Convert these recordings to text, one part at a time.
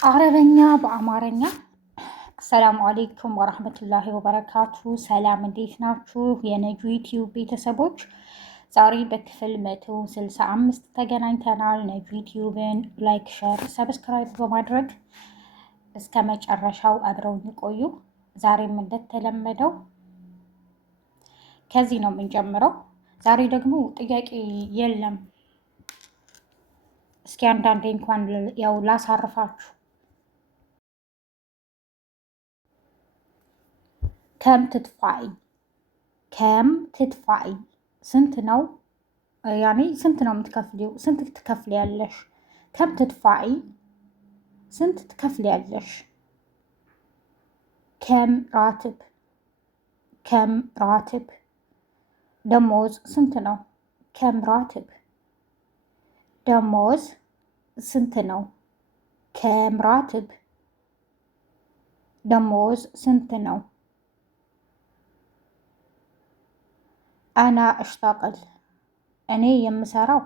አረበኛ በአማርኛ። አሰላሙ አሌይኩም ወረህመቱላሂ ወበረካቱ። ሰላም እንዴት ናችሁ የነጁ ዩቲዩብ ቤተሰቦች? ዛሬ በክፍል 165 ተገናኝተናል። ነጁ ዩቲዩብን ላይክ፣ ሸር፣ ሰብስክራይብ በማድረግ እስከ መጨረሻው አብረውን ይቆዩ። ዛሬም እንደተለመደው ከዚህ ነው የምንጀምረው። ዛሬ ደግሞ ጥያቄ የለም። እስኪ አንዳንዴ እንኳን ያው ላሳርፋችሁ። ከም ትድፋዒ፣ ከም ትድፋዒ ስንት ነው? ያኔ ስንት ነው የምትከፍሊው? ስንት ትከፍሊያለሽ? ከም ትድፋዒ ስንት ትከፍሊያለሽ? ከም ራትብ፣ ከም ራትብ ደሞዝ ስንት ነው? ከም ራትብ ደሞዝ ስንት ነው? ከም ራትብ ደሞዝ ስንት ነው? አና እሽታቅል እኔ የምሰራው፣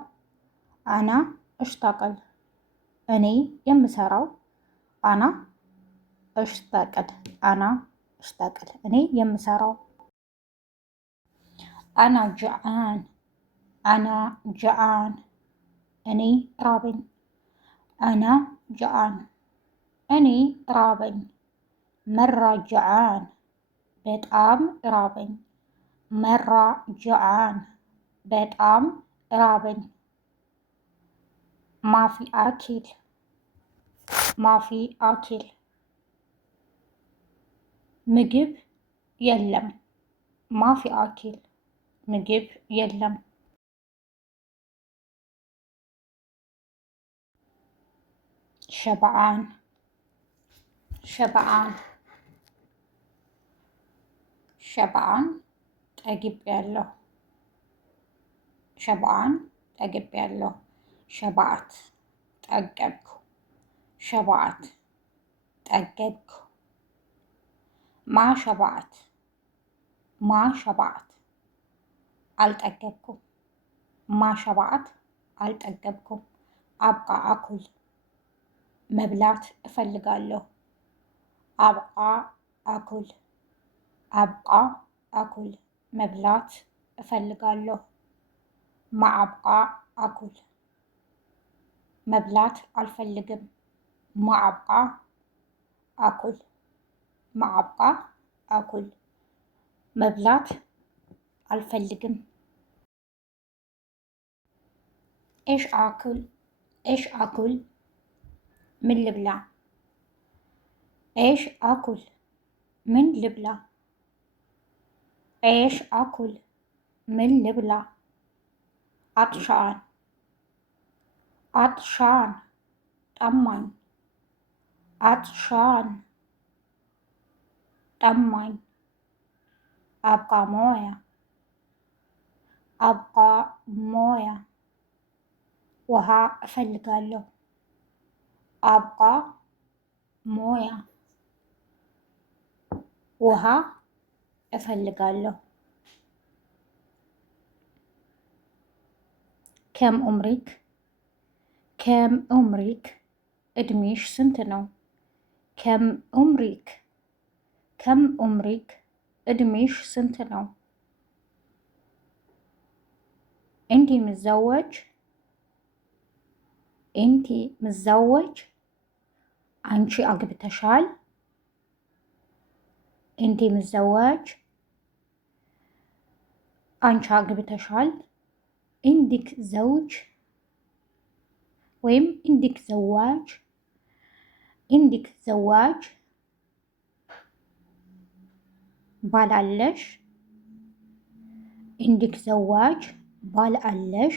አና እሽታቅል እኔ የምሰራው፣ አና እሽታቅል አና እሽታቅል እኔ የምሰራው። አና ጀዓን፣ አና ጀዓን እኔ ራበኝ፣ አና ጀዓን እኔ ራበኝ። መራ ጀዓን በጣም ራበኝ፣ መራ ጀዓን በጣም ራበኝ። ማፊ አኪል፣ ማፊ አኪል ምግብ የለም፣ ማፊ አኪል ምግብ የለም። ሸብዓን፣ ሸብዓን ሸብዓን ጠግቤያለሁ፣ ሸብዓን ጠግቤያለሁ። ሸብዓት ጠገብኩ፣ ሸብዓት ጠገብኩ። ማ ሸብዓት፣ ማ ሸብዓት አልጠገብኩም፣ ማ ሸብዓት አልጠገብኩም። አብቃ አኩል መብላት እፈልጋለሁ፣ አብቃ አኩል፣ አብቃ አኩል መብላት እፈልጋለሁ። ማዕብቃ አኩል መብላት አልፈልግም፣ ማዕብቃ አኩል፣ ማዕብቃ አኩል መብላት አልፈልግም። ኤሽ አኩል፣ ኤሽ አኩል ምን ልብላ፣ ኤሽ አኩል ምን ልብላ፣ ኤሽ አኩል ምን ልብላ። አጥሻን፣ አጥሻን ጠማኝ፣ አጥሻን ጠማኝ። አብቃ ሞያ፣ አብቃ ሞያ ውሃ እፈልጋለሁ፣ አብቃ ሞያ ውሃ እፈልጋለሁ። ከም ዑምሪክ፣ ከም ዑምሪክ እድሜሽ ስንት ነው? ከም ዑምሪክ፣ ከም ዑምሪክ እድሜሽ ስንት ነው? እንቲ ምዘወጅ፣ እንቲ ምዘወጅ አንቺ አግብተሻል፣ እንቲ ምዘወጅ አንቺ አግብተሻል። ኢንዲክ ዘውጅ ወይም ኢንዲክ ዘዋጅ፣ ኢንዲክ ዘዋጅ ባል አለሽ፣ ኢንዲክ ዘዋጅ ባል አለሽ።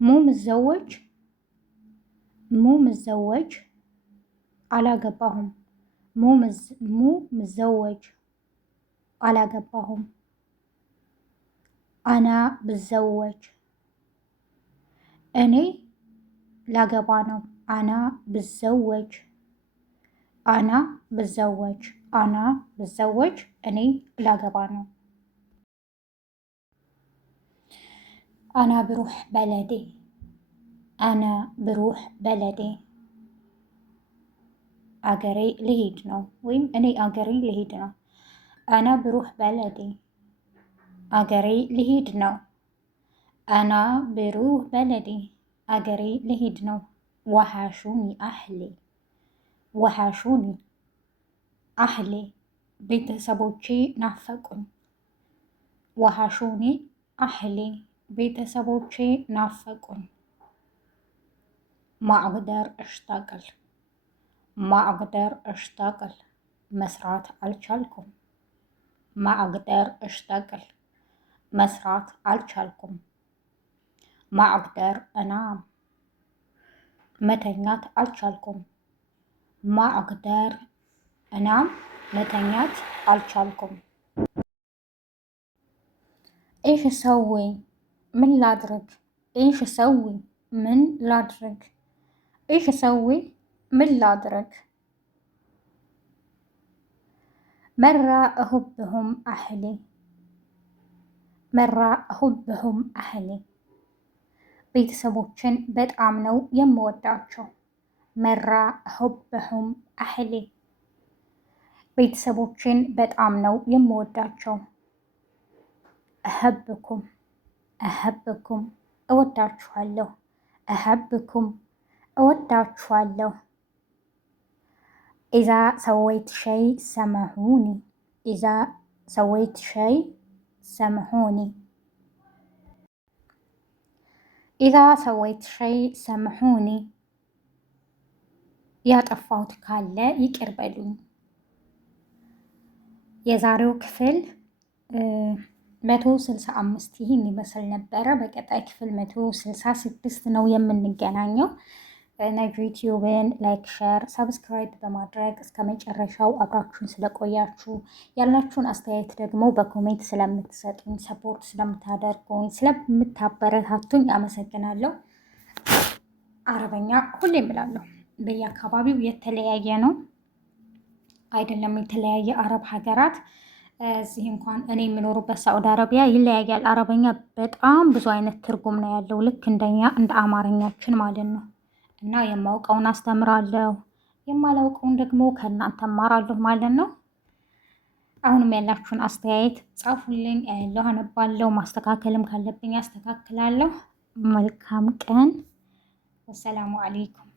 ሙ ምዘወጅ፣ ሙ ምዘወጅ አላገባሁም፣ ሙ ምዘወጅ አላገባሁም። አና ብዘወጅ እኔ ላገባ ነው፣ አና ብዘወጅ፣ አና ብዘወጅ፣ አና ብዘወጅ እኔ ላገባ ነው። አና ብሩሕ በለዴ፣ አና ብሩሕ በለዴ አገሬ ልሄድ ነው ወይም እኔ አገሬ ልሄድ ነው። አና ብሩህ በለዴ አገሬ ልሄድ ነው። አና ብሩህ በለዴ አገሬ ልሄድ ነው። ወሐሹኒ አህሌ ወሐሹኒ አህሌ ቤተሰቦቼ ናፈቁኝ። ወሐሹኒ አህሌ ቤተሰቦቼ ናፈቁኝ። ማዕቅደር እሽታቅል ማዕቅደር እሽታቅል መስራት አልቻልኩም። ማዕቅደር እሽታቅል መስራት አልቻልኩም። ማዕቅደር እናም መተኛት አልቻልኩም። ማዕቅደር እናም መተኛት አልቻልኩም። ኢሽ ሰዊ ምን ላድርግ? ኢሽ ሰዊ ምን ላድርግ? ኢሽ ሰዊ ምን ላድርግ? መራ እሁብሁም አህሊ መራ እሁብሁም አህሊ ቤተሰቦችን በጣም ነው የምወዳቸው። መራ እሁብሁም አህሊ ቤተሰቦችን በጣም ነው የምወዳቸው። እሀብኩም እሀብኩም እወዳችኋለሁ። እሀብኩም እወዳችኋለሁ። ኢዛ ሰወይት ሸይ ሰመሑኒ ኢዛ ሰወይት ሸይ ሰምሑኒ ኢዛ ሰወይት ሸይ ሰምሑኒ ያጠፋሁት ካለ ይቅር በሉኝ። የዛሬው ክፍል 165 ይህን ይመስል ነበረ። በቀጣይ ክፍል 166 ነው የምንገናኘው። ነጁ ዩቲዩብን ላይክ፣ ሸር፣ ሰብስክራይብ በማድረግ እስከ መጨረሻው አብራችሁን ስለቆያችሁ ያላችሁን አስተያየት ደግሞ በኮሜንት ስለምትሰጡኝ፣ ሰፖርት ስለምታደርጉኝ፣ ስለምታበረታቱኝ አመሰግናለሁ። አረበኛ ሁሌም እላለሁ በየአካባቢው የተለያየ ነው አይደለም፣ የተለያየ አረብ ሀገራት እዚህ እንኳን እኔ የምኖሩበት ሳዑዲ አረቢያ ይለያያል። አረበኛ በጣም ብዙ አይነት ትርጉም ነው ያለው፣ ልክ እንደኛ እንደ አማርኛችን ማለት ነው። እና የማውቀውን አስተምራለሁ፣ የማላውቀውን ደግሞ ከእናንተ እማራለሁ ማለት ነው። አሁንም ያላችሁን አስተያየት ጻፉልኝ፣ ያለው አነባለሁ፣ ማስተካከልም ካለብኝ አስተካክላለሁ። መልካም ቀን። ወሰላሙ አሌይኩም።